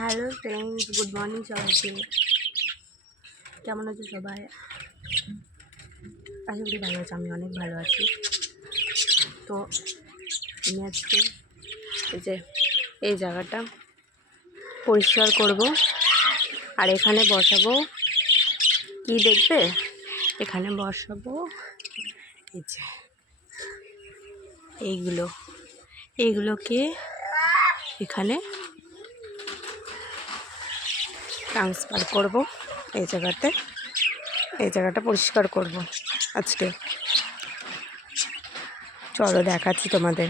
Hello friends, good morning সবাইকে। কেমন আছো সবাই? আশা করি ভালো আছে। আমি অনেক ভালো আছি। তো আমি আজকে এই জায়গাটা পরিষ্কার করব, আর এখানে বসাবো। কি দেখবে? এখানে বসাবো এই যে এইগুলোকে এখানে ট্রান্সফার করব। এই জায়গাটা পরিষ্কার করব আজকে। চলো দেখাচ্ছি তোমাদের।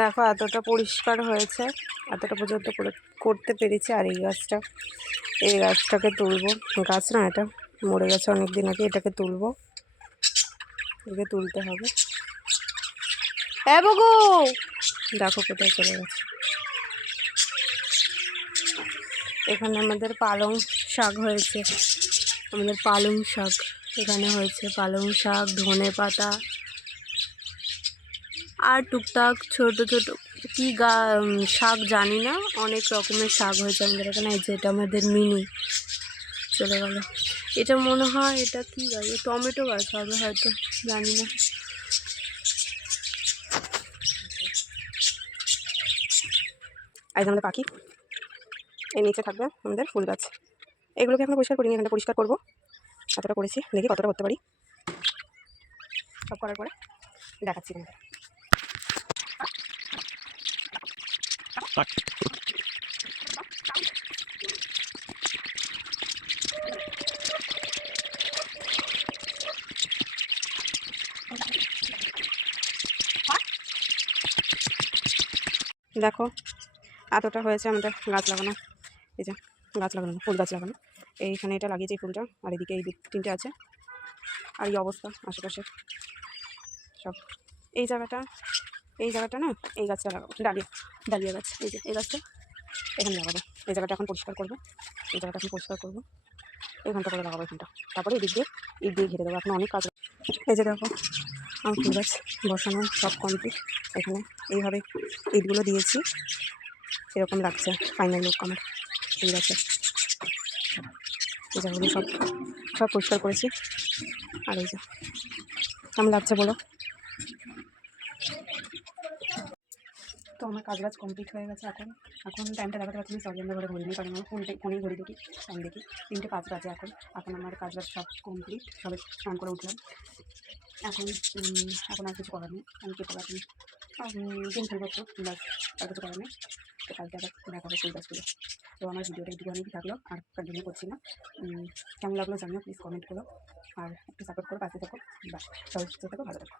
দেখো এতটা পরিষ্কার হয়েছে, এতটা পর্যন্ত করতে পেরেছি। আর এই গাছটাকে তুলবো। গাছ না, এটা মরে গেছে অনেক দিন আগে। এটাকে তুলবো, এটাকে তুলতে হবে। বগু দেখো কোথায় চলে গেছে। এখানে আমাদের পালং শাক হয়েছে। এখানে হয়েছে পালং শাক, ধনে পাতা, আর টুকটাক ছোট ছোট কি শাক জানি না, অনেক রকমের শাক হয়েছে আমাদের এখানে। এই যে এটা আমাদের মিনি চলে গেল। এটা মনে হয় এটা কি গাছ, টমেটো গাছ হবে হয়তো, জানি না। আজ আমাদের পাখি, এর নিচে থাকবে আমাদের ফুল গাছ। এগুলোকে এখন পরিষ্কার করিনি, এখানটা পরিষ্কার করবো। এতটা করেছি, দেখি কতটা করতে পারি। সব করার পরে দেখাচ্ছি তোমাদের। দেখো এতটা হয়েছে আমাদের গাছ লাগানো। এই যে গাছ লাগানো, ফুল গাছ লাগানো। এইখানে এটা লাগিয়েছে এই ফুলটা, আর এদিকে এই তিনটে আছে। আর এই অবস্থা আশেপাশে সব। এই জায়গাটা না, এই গাছটা লাগাবো, ডালিয়া গাছ। এই যে এই গাছটা এখানে লাগাবো। এই জায়গাটা এখন পরিষ্কার করবো, এখানটা করে লাগাবো এখানটা। তারপরে এদিক দিয়ে ইট দিয়ে ঘিরে দেবো। এখন অনেক কাজ। এই যে দেখো আমার ফুল গাছ বসানো সব কমপ্লিট। এখানে এইভাবে ইটগুলো দিয়েছি, এরকম লাগছে ফাইনাল লুক আমার ফুল গাছে। এই জায়গাগুলো সব পরিষ্কার করেছি। আর এই যে কেমন লাগছে বলো। তো আমার কাজ কমপ্লিট হয়ে গেছে। এখন টাইমটা দেখাতে পারছি না, সরি আমরা ঘরে ঘড়ি নিই, কারণ আমার ফোনেই ঘড়ি দেখি, টাইম দেখি 3:05 বাজে। এখন আমার কাজ সব কমপ্লিট, সবাই স্নান করে উঠলাম। এখন আর কিছু করার নেই, আমি কেটে রাখি দিন ফেলবো তো, বাস আর কিছু করার নেই। তো কালকে আবার দেখাবো ফুল গাছগুলো। তো আমার ভিডিওটা একটুখানি থাকলো, আর কন্টিনিউ করছি না। কেমন লাগলো জানিও, প্লিজ কমেন্ট করো, আর একটু সাপোর্ট করো, পাশে থাকো। বাস সবাই সুস্থ থাকো, ভালো থাকো।